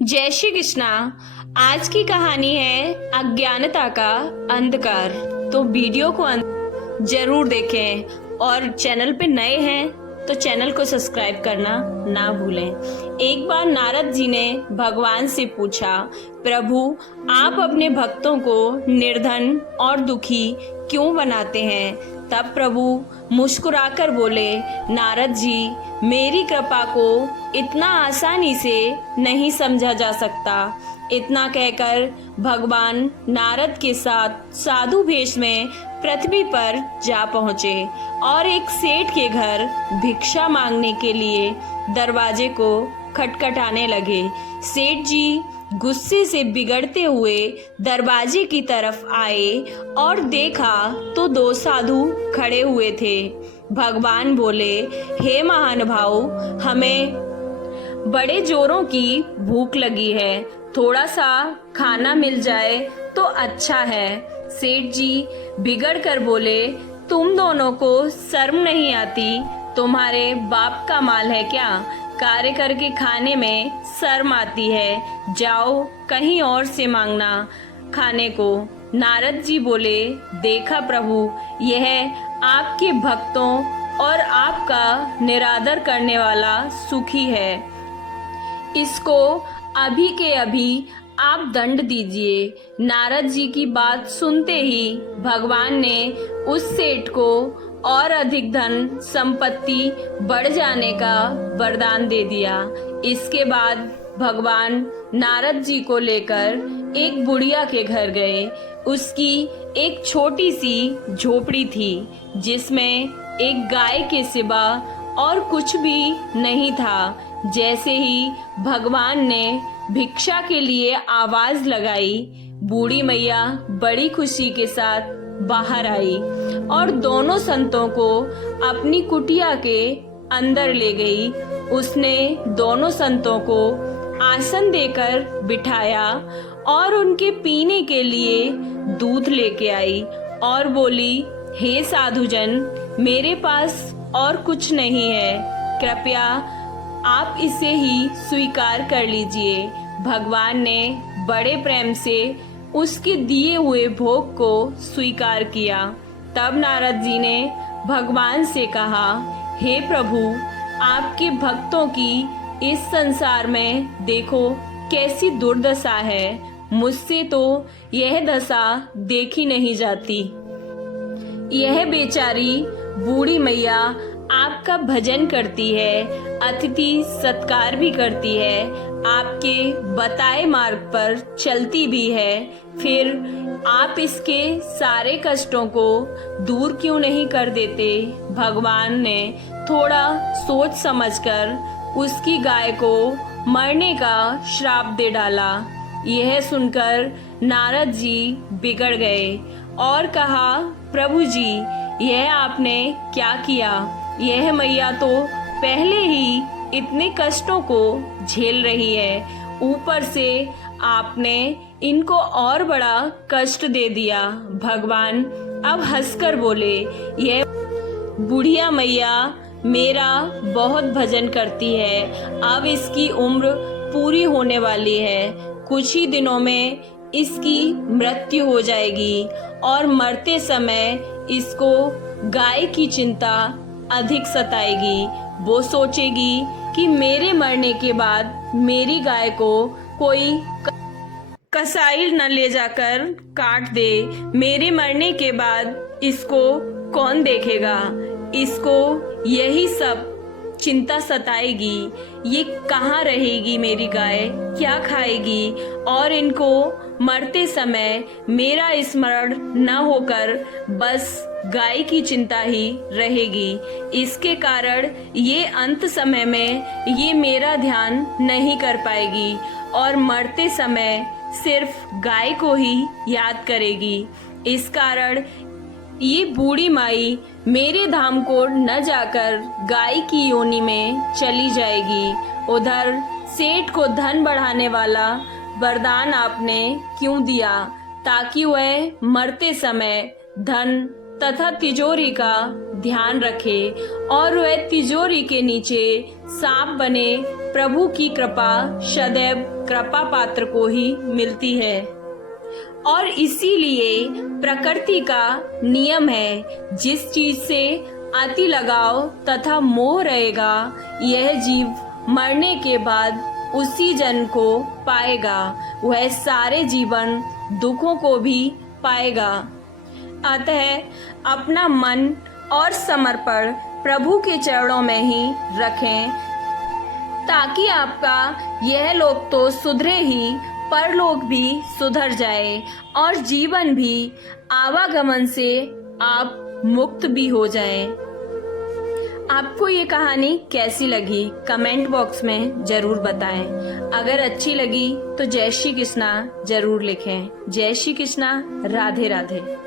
जय श्री कृष्णा। आज की कहानी है अज्ञानता का अंधकार। तो वीडियो को जरूर देखें और चैनल पे नए हैं तो चैनल को सब्सक्राइब करना ना भूलें। एक बार नारद जी ने भगवान से पूछा, प्रभु आप अपने भक्तों को निर्धन और दुखी क्यों बनाते हैं? तब प्रभु मुस्कुराकर बोले, नारद जी मेरी कृपा को इतना आसानी से नहीं समझा जा सकता। इतना कहकर भगवान नारद के साथ साधु वेश में पृथ्वी पर जा पहुँचे और एक सेठ के घर भिक्षा मांगने के लिए दरवाजे को खटखटाने लगे। सेठ जी गुस्से से बिगड़ते हुए दरवाजे की तरफ आए और देखा तो दो साधु खड़े हुए थे। भगवान बोले, हे महानुभाव, हमें बड़े जोरों की भूख लगी है, थोड़ा सा खाना मिल जाए तो अच्छा है। सेठ जी बिगड़ कर बोले, तुम दोनों को शर्म नहीं आती? तुम्हारे बाप का माल है क्या? कार्य करके खाने में शर्म आती है, जाओ कहीं और से मांगना खाने को। नारद जी बोले, देखा प्रभु, यह आपके भक्तों और आपका निरादर करने वाला सुखी है, इसको अभी के अभी आप दंड दीजिए। नारद जी की बात सुनते ही भगवान ने उस सेठ को और अधिक धन संपत्ति बढ़ जाने का वरदान दे दिया। इसके बाद भगवान नारद जी को लेकर एक बुढ़िया के घर गए। उसकी एक छोटी सी झोपड़ी थी जिसमें एक गाय के सिवा और कुछ भी नहीं था। जैसे ही भगवान ने भिक्षा के लिए आवाज लगाई, बूढ़ी मैया बड़ी खुशी के साथ बाहर आई और दोनों संतों को अपनी कुटिया के अंदर ले गई। उसने दोनों संतों को आसन देकर बिठाया और उनके पीने के लिए दूध लेके आई और बोली, हे साधुजन, मेरे पास और कुछ नहीं है, कृपया आप इसे ही स्वीकार कर लीजिए। भगवान ने बड़े प्रेम से उसके दिए हुए भोग को स्वीकार किया। तब नारद जी ने भगवान से कहा, हे प्रभु, आपके भक्तों की इस संसार में देखो कैसी दुर्दशा है, मुझसे तो यह दशा देखी नहीं जाती। यह बेचारी बूढ़ी मैया आपका भजन करती है, अतिथि सत्कार भी करती है, आपके बताए मार्ग पर चलती भी है, फिर आप इसके सारे कष्टों को दूर क्यों नहीं कर देते? भगवान ने थोड़ा सोच समझकर उसकी गाय को मरने का श्राप दे डाला। यह सुनकर नारद जी बिगड़ गए और कहा, प्रभु जी, यह आपने क्या किया? यह मैया तो पहले ही इतने कष्टों को झेल रही है, ऊपर से आपने इनको और बड़ा कष्ट दे दिया। भगवान अब हंसकर बोले, यह बुढ़िया मैया मेरा बहुत भजन करती है, अब इसकी उम्र पूरी होने वाली है, कुछ ही दिनों में इसकी मृत्यु हो जाएगी और मरते समय इसको गाय की चिंता अधिक सताएगी। वो सोचेगी कि मेरे मरने के बाद मेरी गाय को कोई कसाई न ले जाकर काट दे, मेरे मरने के बाद इसको कौन देखेगा? इसको यही सब चिंता सताएगी, ये कहाँ रहेगी मेरी गाय, क्या खाएगी? और इनको मरते समय मेरा स्मरण न होकर बस गाय की चिंता ही रहेगी। इसके कारण ये अंत समय में ये मेरा ध्यान नहीं कर पाएगी और मरते समय सिर्फ गाय को ही याद करेगी। इस कारण ये बूढ़ी माई मेरे धाम को न जाकर गाय की योनि में चली जाएगी। उधर सेठ को धन बढ़ाने वाला वरदान आपने क्यों दिया? ताकि वह मरते समय धन तथा तिजोरी का ध्यान रखे और वह तिजोरी के नीचे सांप बने प्रभु की कृपा सदैव कृपा पात्र को ही मिलती है और इसीलिए प्रकृति का नियम है, जिस चीज से अति लगाव तथा मोह रहेगा यह जीव मरने के बाद उसी जन को पाएगा, वह सारे जीवन दुखों को भी पाएगा। अतः अपना मन और समर्पण प्रभु के चरणों में ही रखें, ताकि आपका यह लोक तो सुधरे ही परलोक भी सुधर जाए और जीवन भी आवागमन से आप मुक्त भी हो जाएं। आपको ये कहानी कैसी लगी कमेंट बॉक्स में जरूर बताएं। अगर अच्छी लगी तो जय श्री कृष्णा जरूर लिखें। जय श्री कृष्णा, राधे राधे।